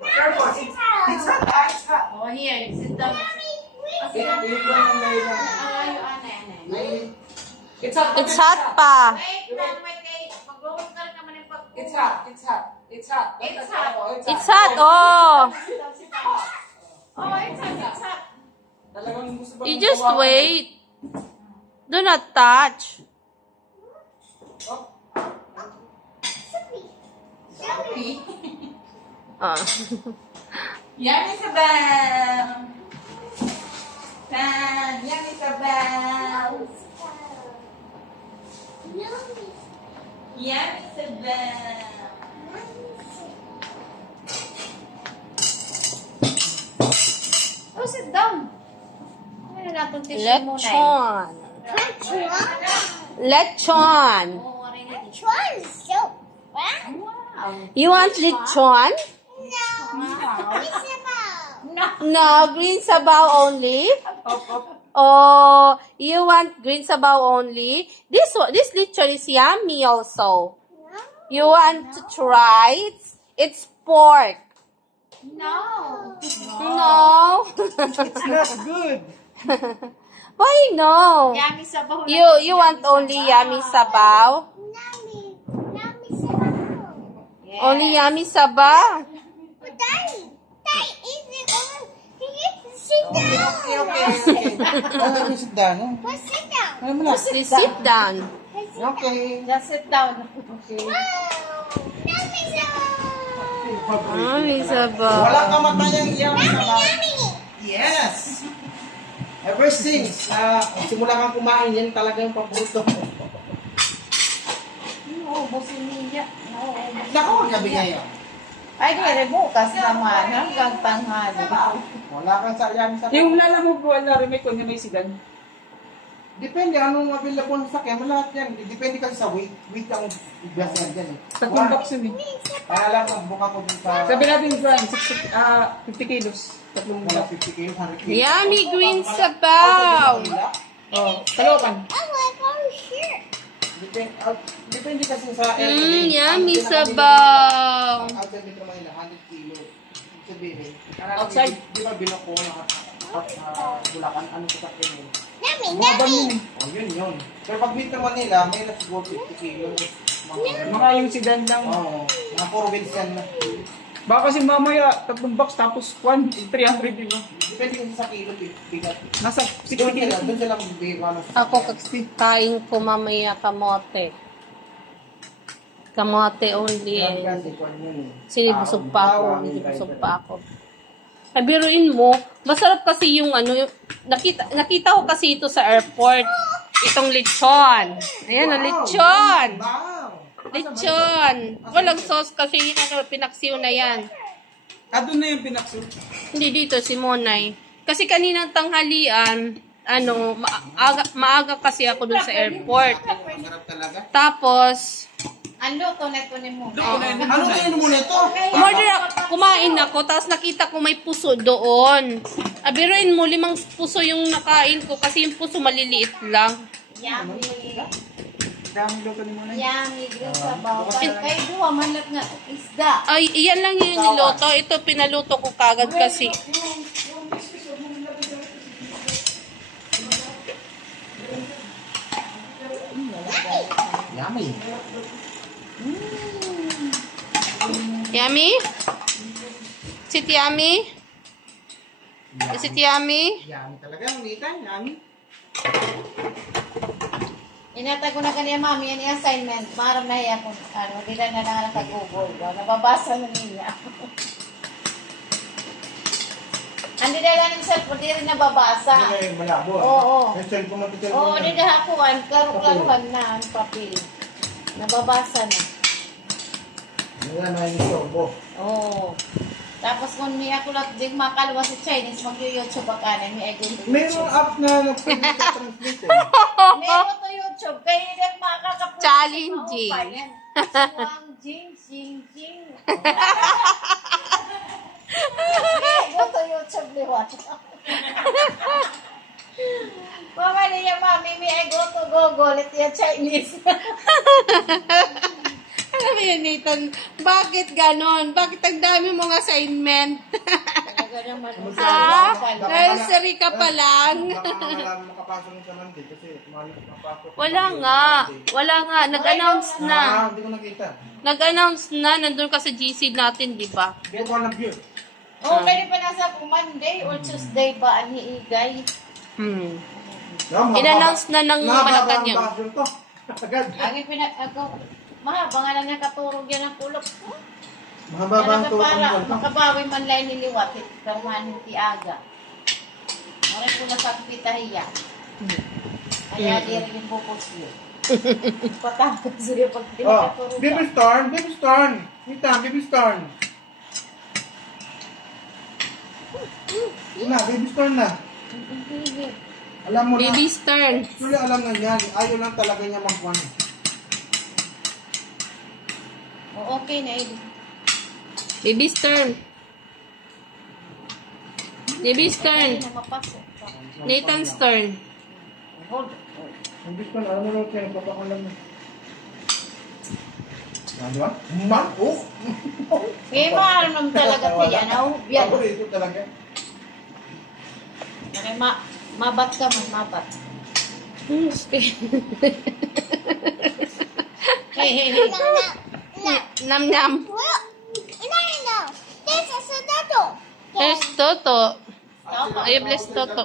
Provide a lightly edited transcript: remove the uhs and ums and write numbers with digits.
Careful. It's hot. It's hot. Oh, here. Sit down. It's hot. It's hot pa. Wait lang, wait. Mag-roll ka rin naman yung pag... It's hot. It's hot. It's hot. It's hot. It's hot, oh. Oh, it's hot. It's hot. You just wait. Do not touch. Yan, Isabel. Yan, Isabel. Yan, Isabel. Oh, sit down. Ano natin tissue muna eh? Lechon. Wow. You want lechon? No, green sabaw only. Oh, you want green sabaw only? This lechon is yummy also. You want to try it? It's pork. No. No. It's not good. Why no? Yummy sabaw. You want only yummy sabaw? Yes. Only yummy sabaw? Sit down. Please sit down. Okay. Just sit down. Okay. Yummy sabaw. Wala ka matayang yummy sabaw. Yes. Ever since simula kang kumain, yan talaga yung paborito ko. No, busin niya. No. Nako, nabigay yan. Ay, kaya bukas naman. Hanggang tanghali. Wala kang sayang sa... Yung lalamog buwan na rin kung may sigan. Depende anong available sa sakyan. Lahat yan. Depende kasi sa weight. Weight ang bigas yan dyan eh. Tatlong box yun eh. Kaya lang, magbuka ko dun sa... Sabi natin, Brian, 50 kilos. Tatlong Wala box. 50 kilos, 100 kilos. Yummy green sabaw. Oh, Caloocan. Depende kasi sa... Yummy sabaw. Outside dito Manila, 100 kilos. Sabihin. Outside. Di ba binoko na Bulacan, ano sa sakyan yun? Mga ban yun. Oh, yun. Pero pag dito Manila, may na siguro 50 kilos. Mga yung sidan lang. Oo. Mga 4 wheels yan na. Baka kasi mamaya, tatlong box, tapos 300, di ba? Depende kasi sa kilo, bigat. Nasa 60 kilos. Doon sila bigay ko ano. Ako kakain ko mamaya kamote. Kamote only. Sinibusog pa ako. Sinibusog pa ako. Sabiruin mo, masarap kasi yung ano, nakita ko kasi ito sa airport. Itong lechon. Ayan, ang lechon. Lechon. Walang sauce kasi yun, ano, pinaksiw na yan. Doon na yung pinakso. Hindi dito, si Monay. Kasi kaninang tanghalian, ano, maaga kasi ako dun sa airport. Masarap talaga. Tapos, Ang luto na ito ni mo. Ano kayo mo nito? kumain ako, tapos nakita ko may puso doon. Abiruin mo, 5 puso yung nakain ko kasi yung puso maliliit lang. Yummy. Dami luto ni Mona. Yummy. Green sabaw. Kay duwa, manap nga isda. Ay, iyan lang yung niloto. Ito, pinaluto ko kagad kasi. Yummy. Yummy? Is it yummy? Is it yummy? Yummy talaga. Ulitan, yummy. Inata ko na kanina, mami, yan yung assignment. Marap na hiya kung ano, di na lang sa Google. Nababasa na niya. Andi na lang yung cellphone, di rin nababasa. Hindi kayo malabo. Oo. Yung cellphone mo, Oo, di na hakuan. Klaro-klaruhan na ang papel. Nababasa na. Wala na yung sorbo. Oo. Tapos kung may ako lang din makalawa sa Chinese, mag-YouTube pa ka na. May ego to Mayroong YouTube. app na nag-translate eh. Meron to YouTube. Kaya yung makakapunta. Challenging. Suwang jing, jing, jing. May ego to YouTube liwat. Mama niya, mami, may ego to Google. Ito yung Chinese. naman yan, Nathan. Bakit ganon? Bakit ang dami mong assignment? Talaga naman. Ha? Nursery ka pa lang. Baka wala makapasok sa Monday kasi makapasok. Wala nga. Wala nga. Nag-announce na. Hindi ko nakita. Nag-announce na. Nandun ka sa GC natin, di ba? Hindi ko alam yun. Oh, pwede pa nasa Monday or Tuesday ba ang hiigay? In-announce na ng Malacanang. Mahaba to. Agad. Mahaba nga lang niya katurog yan ang pulok. Mahaba ba ang tulong Para to? makabawi man lang niliwat, karmahan ti aga. Maray ko na sa pitahiya. Kaya di rin yung bukos yun. Patapos siya pag Oh, pinakaturog. baby storm, baby storm. Mita, baby storm. Na, baby storm na. Alam mo na. Baby's turn. Actually, alam na yan. Ayaw lang talaga niya mag-one. Oh, okay na eh. Baby's turn. Baby's turn. Hindi na mapasok. Nathan's turn. Hold. Baby storm, alam mo lang kayo. Papakalam na. Ano ba? Man? Oh! Eh, maaram naman talaga tiyan. Yan. Paborito talaga. Okay, mabat ka man, mabat. Hey, hey, hey. Nam nam. There's Toto. Ay, bless Toto.